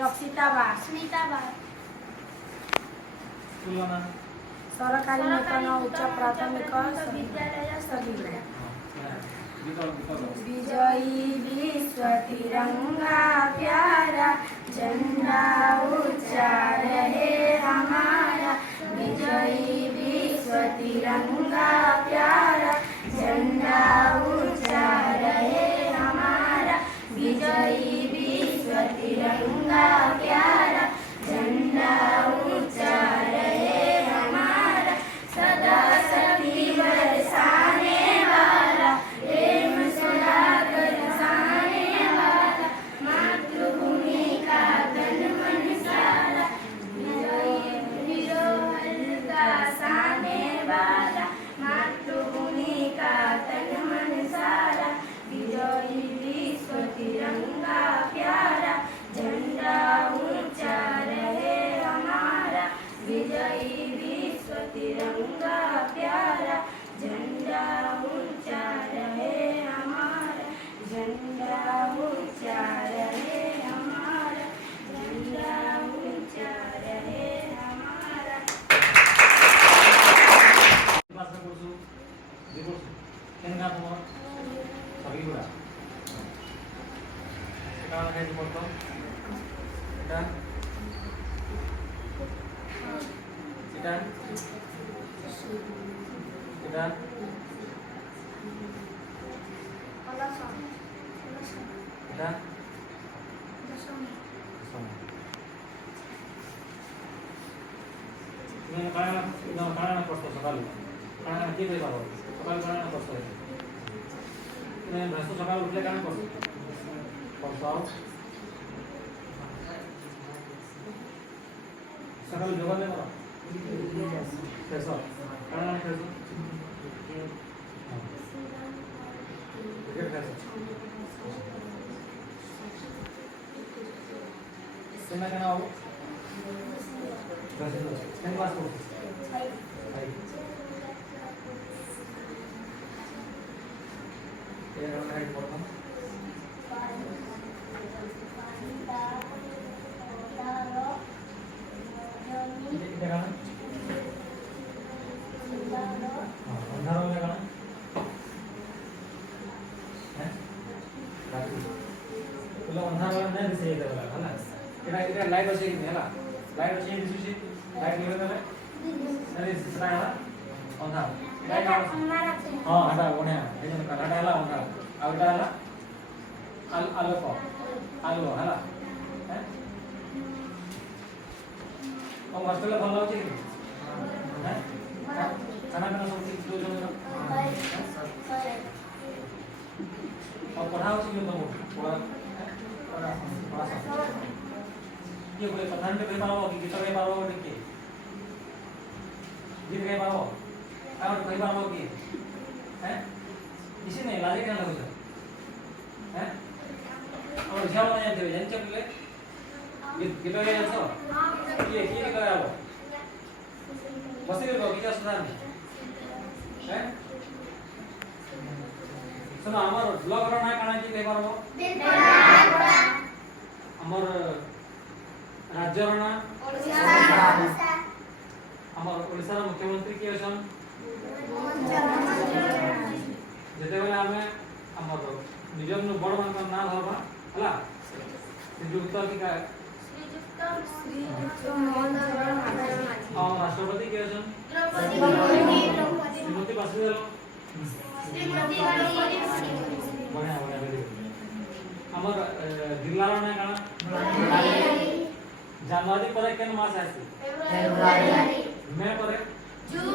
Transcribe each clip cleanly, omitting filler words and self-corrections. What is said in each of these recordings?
रक्षिताबा स्मिताबा तुलना सरकारी नूतन उच्च प्राथमिक विद्यालय सगीला विकल्प विजयी विश्व तिरंगा प्यारा झंडा ऊंचा रहे हमारा विजयी विश्व तिरंगा प्यारा झंडा ऊंचा रहे हमारा विजयी विश्व तिरंगा प्यारा झंडा ऊंचा रहे हमारा सदा शक्ति बरसाने वाला प्रेम सदा बरसाने वाला मातृभूमि का तन मन सारा विरोह का साने वाला मातृभूमि का तन मन सारा विजयी विश्व तिरंगा प्यारा झंडा ऊंचा रहे हमारा विजयी विश्व तिरंगा प्यारा झंडा ऊंचा रहे हमारा झंडा ऊंचा रहे हमारा झंडा ऊंचा रहे हमारा क्लास में कोर्स दे कोर्स केनगा तुम सभी गुड़ा का है पढ़तो এটা এটা এটা এটা నేను కారణ করতে সকালে কারণ কি করে পাবো সকালে কারণ করতে నేను রাস্তা সকালে উঠলে কারণ করতে করতাও সকালে যোগালে করা कैसा कारಣ कैसा क्रिकेट कैसा सेना का नाम कैसे कैसे क्लास को ये रहा है पढ़ना लाइट अच्छे हेला लाइट अच्छे दिसुची लाइट निवडले अरे सिस्टम आहे ओंधा लाइट हां हटा ओण्या हे जण हटायला ओंधा आवडायला आलो को आलो हला ओ हॉस्टेल ଭଲ ଅଛି କି खाना खाना सब ठीक दो जण और पढ़ा होची कि तुम पढ़ा ये बोले प्रधान में कहीं पाओ कि गीत कहीं पाओ कि गीत कहीं पाओ और कहीं पाओ कि हैं इसी नहीं लाजे क्या लगता हैं और जाओ ना जानते हो जानते बोले गीत कहीं जाओ ये कहीं आओ बस ये लोग गीत सुना नहीं हैं सुनो हमारे ब्लॉग करना है कहाँ जी कहीं पाओ हमारे राज्यर ना हमर ओडिसा मुख्यमंत्री के अछन जेते बेले हमें हमर निजम न बड़ मान नाम हबा हला श्रीयुक्त की का श्रीयुक्त मोहन और राष्ट्रपति के अछन श्रीमती बासुदेव श्रीमती द्रौपदी बढ़िया बढ़िया वेरी हमर जिल्ला ना काना जनवरी पर केन मास आसी फेब्रुआरी मई पर जून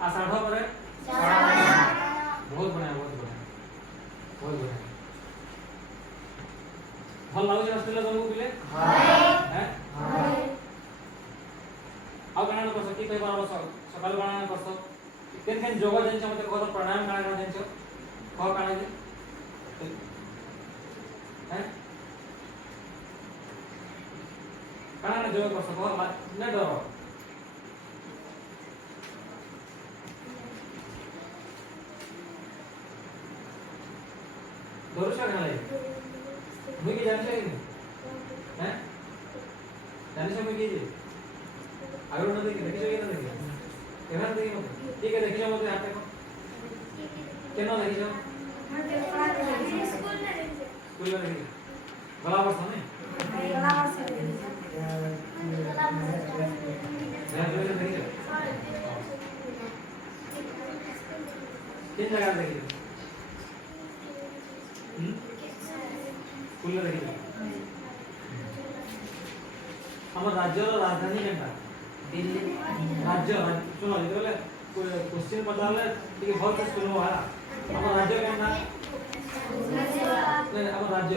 आषाढ़ पर श्रावण बहुत बढ़िया बहुत बढ़िया बहुत बढ़िया भल लागो हॉस्टेल तुमको बिले हैं आ गाना करछ की कहि बार सकाल गाना करछ केन केन जोग जन मते कह प्राणायाम गाना जन कह काना जे हैं काना जोग करछ कह न डर धरुषा घाले मुई की जानले हैं জানিস আমি কি যে আগে না দেখি দেখি যাই না দেখি এখানে দেখি মত ঠিক আছে দেখি যাও মত হাতে কেন দেখি যাও स्कूल में देखते स्कूल में देखी भला वर्ष नहीं भाई वाला वर्ष मैं तो देखी जाओ किन जगह देखी स्कूल में देखी जाओ আমার রাজ্যের রাজধানী কোনটা দিল্লি রাজ্য শুনো যেতবেলে কোশ্চেন পড়ালে ଟିକେ ଭଲ ସେ ଶୁଣିବ ହେଲା আমার রাজ্য কোনটা আমার রাজ্য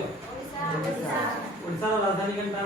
ওড়িশার রাজধানী কোনটা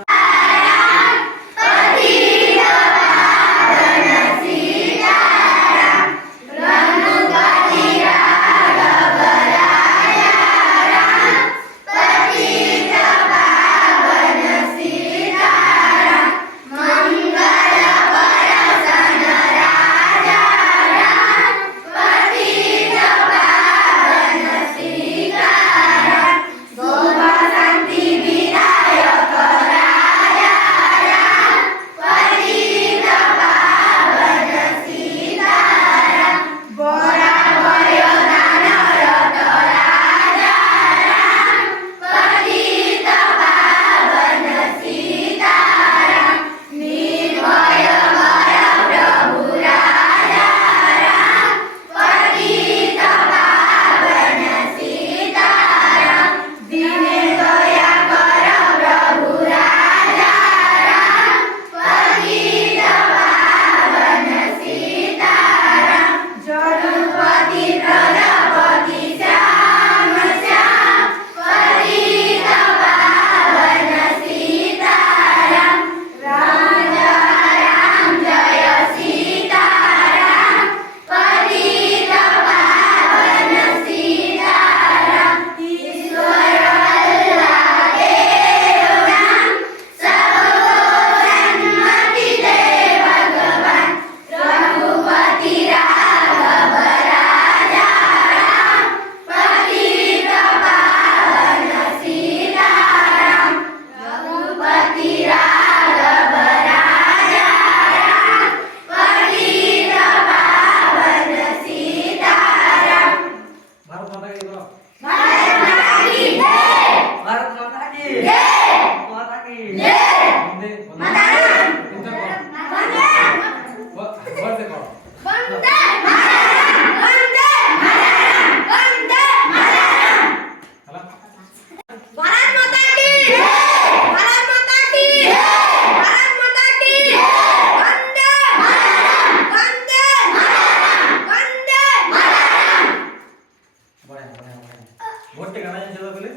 ভোটে গানা জানছো তো বলে